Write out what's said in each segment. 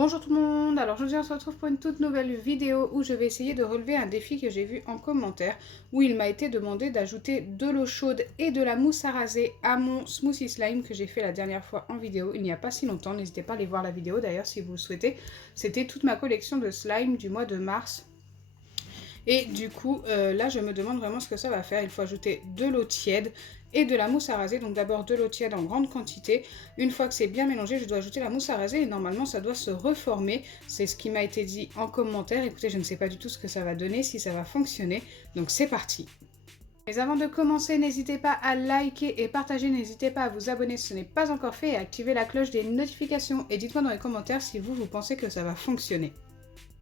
Bonjour tout le monde, alors aujourd'hui on se retrouve pour une toute nouvelle vidéo où je vais essayer de relever un défi que j'ai vu en commentaire où il m'a été demandé d'ajouter de l'eau chaude et de la mousse à raser à mon smoothie slime que j'ai fait la dernière fois en vidéo il n'y a pas si longtemps. N'hésitez pas à aller voir la vidéo d'ailleurs si vous le souhaitez. C'était toute ma collection de slime du mois de mars. Et du coup, là, je me demande vraiment ce que ça va faire. Il faut ajouter de l'eau tiède et de la mousse à raser. Donc d'abord de l'eau tiède en grande quantité. Une fois que c'est bien mélangé, je dois ajouter la mousse à raser et normalement, ça doit se reformer. C'est ce qui m'a été dit en commentaire. Écoutez, je ne sais pas du tout ce que ça va donner, si ça va fonctionner. Donc c'est parti. Mais avant de commencer, n'hésitez pas à liker et partager, n'hésitez pas à vous abonner si ce n'est pas encore fait et à activer la cloche des notifications. Et dites-moi dans les commentaires si vous pensez que ça va fonctionner.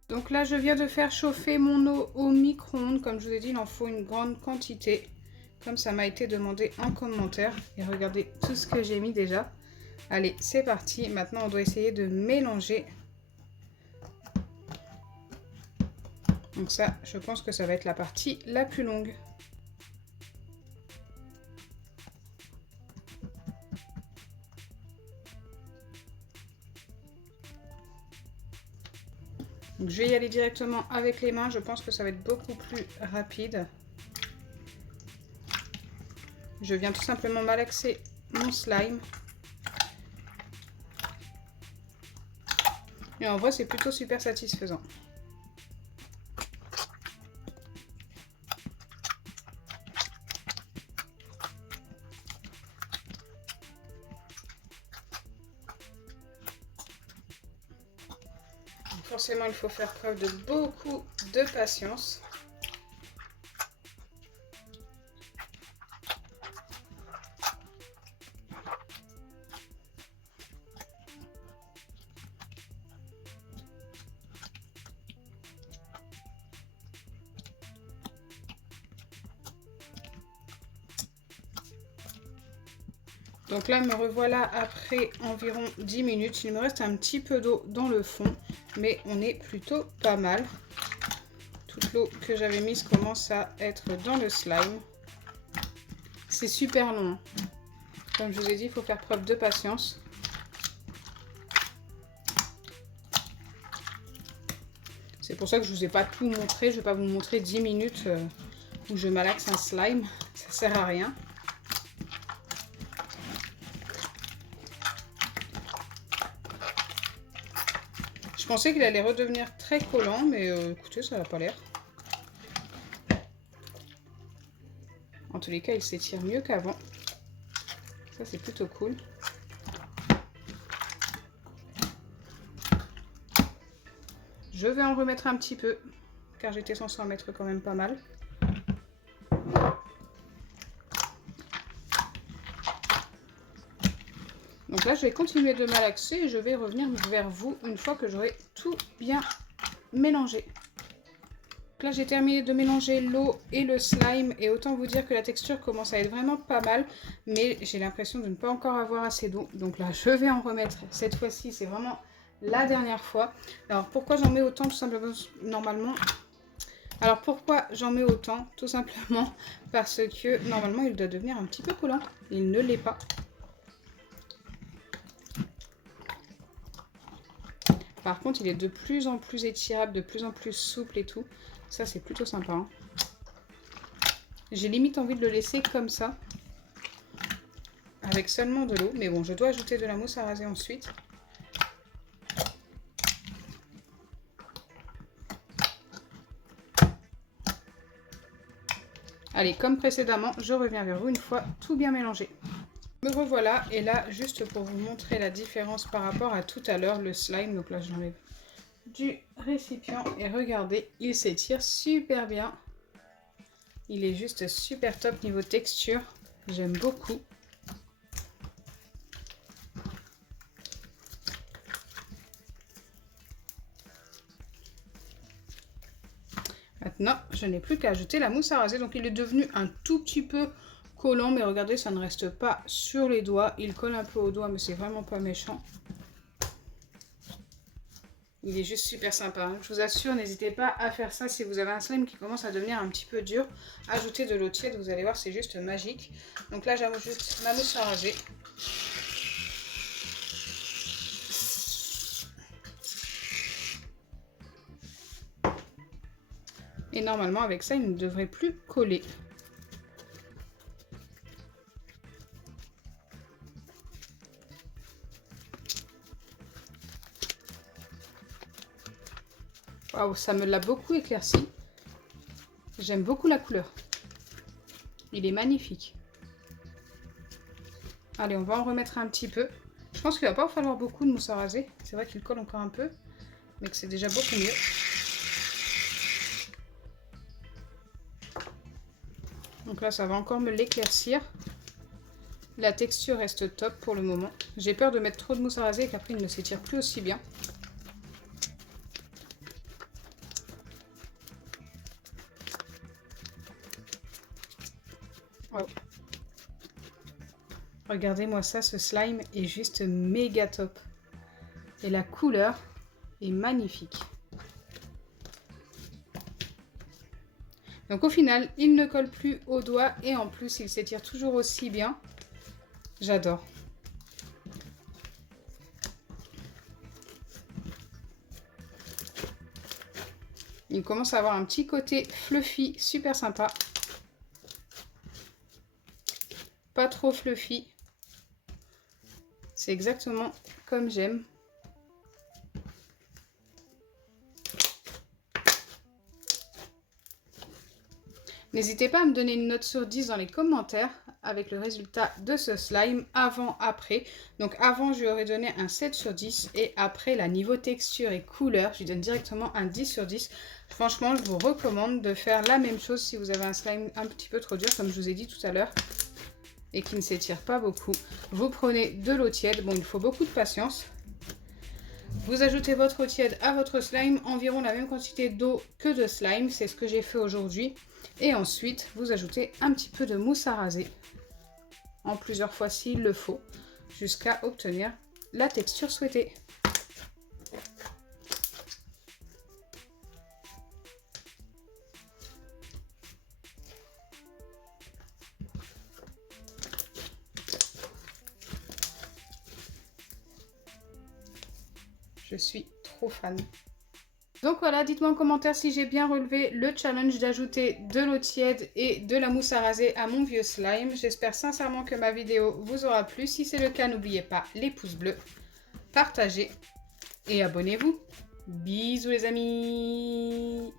Donc là, je viens de faire chauffer mon eau au micro-ondes. Comme je vous ai dit, il en faut une grande quantité. Comme ça m'a été demandé en commentaire. Et regardez tout ce que j'ai mis déjà. Allez, c'est parti. Maintenant, on doit essayer de mélanger. Donc ça, je pense que ça va être la partie la plus longue. Donc, je vais y aller directement avec les mains. Je pense que ça va être beaucoup plus rapide. Je viens tout simplement malaxer mon slime. Et en vrai, c'est plutôt super satisfaisant. Forcément, il faut faire preuve de beaucoup de patience. Donc là, me revoilà après environ 10 minutes. Il me reste un petit peu d'eau dans le fond, mais on est plutôt pas mal. Toute l'eau que j'avais mise commence à être dans le slime. C'est super long. Comme je vous ai dit, il faut faire preuve de patience. C'est pour ça que je ne vous ai pas tout montré. Je ne vais pas vous montrer 10 minutes où je malaxe un slime. Ça ne sert à rien. Je pensais qu'il allait redevenir très collant, mais écoutez, ça n'a pas l'air. En tous les cas, il s'étire mieux qu'avant. Ça, c'est plutôt cool. Je vais en remettre un petit peu, car j'étais censée en mettre quand même pas mal. Donc là, je vais continuer de malaxer et je vais revenir vers vous une fois que j'aurai tout bien mélangé. Donc là, j'ai terminé de mélanger l'eau et le slime et autant vous dire que la texture commence à être vraiment pas mal, mais j'ai l'impression de ne pas encore avoir assez d'eau. Donc là, je vais en remettre. Cette fois-ci, c'est vraiment la dernière fois. Alors, pourquoi j'en mets autant? Tout simplement, normalement... Alors, pourquoi j'en mets autant? Tout simplement parce que, normalement, il doit devenir un petit peu collant. Il ne l'est pas. Par contre, il est de plus en plus étirable, de plus en plus souple et tout. Ça, c'est plutôt sympa. Hein. J'ai limite envie de le laisser comme ça, avec seulement de l'eau. Mais bon, je dois ajouter de la mousse à raser ensuite. Allez, comme précédemment, je reviens vers vous une fois tout bien mélangé. Me revoilà, et là, juste pour vous montrer la différence par rapport à tout à l'heure, le slime. Donc là, je l'enlève du récipient et regardez, il s'étire super bien. Il est juste super top niveau texture, j'aime beaucoup. Maintenant, je n'ai plus qu'à ajouter la mousse à raser. Donc il est devenu un tout petit peu collant, mais regardez, ça ne reste pas sur les doigts. Il colle un peu aux doigts, mais c'est vraiment pas méchant. Il est juste super sympa. Hein. Je vous assure, n'hésitez pas à faire ça si vous avez un slime qui commence à devenir un petit peu dur. Ajoutez de l'eau tiède, vous allez voir, c'est juste magique. Donc là, j'ajoute ma mousse à raser. Et normalement, avec ça, il ne devrait plus coller. Waouh, ça me l'a beaucoup éclairci. J'aime beaucoup la couleur. Il est magnifique. Allez, on va en remettre un petit peu. Je pense qu'il va pas falloir beaucoup de mousse à raser. C'est vrai qu'il colle encore un peu, mais que c'est déjà beaucoup mieux. Donc là, ça va encore me l'éclaircir. La texture reste top pour le moment. J'ai peur de mettre trop de mousse à raser et qu'après il ne s'étire plus aussi bien. Oh. Regardez-moi ça, ce slime est juste méga top. Et la couleur est magnifique. Donc au final, il ne colle plus au doigt et en plus, il s'étire toujours aussi bien. J'adore. Il commence à avoir un petit côté fluffy, super sympa. Pas trop fluffy. C'est exactement comme j'aime. N'hésitez pas à me donner une note sur 10 dans les commentaires avec le résultat de ce slime avant-après. Donc avant, je lui aurais donné un 7 sur 10 et après, la niveau texture et couleur, je lui donne directement un 10 sur 10. Franchement, je vous recommande de faire la même chose si vous avez un slime un petit peu trop dur, comme je vous ai dit tout à l'heure, et qui ne s'étire pas beaucoup. Vous prenez de l'eau tiède. Bon, il faut beaucoup de patience. Vous ajoutez votre eau tiède à votre slime, environ la même quantité d'eau que de slime. C'est ce que j'ai fait aujourd'hui. Et ensuite, vous ajoutez un petit peu de mousse à raser, en plusieurs fois s'il le faut, jusqu'à obtenir la texture souhaitée. Je suis trop fan. Donc voilà, dites-moi en commentaire si j'ai bien relevé le challenge d'ajouter de l'eau tiède et de la mousse à raser à mon vieux slime. J'espère sincèrement que ma vidéo vous aura plu. Si c'est le cas, n'oubliez pas les pouces bleus, partagez et abonnez-vous. Bisous les amis!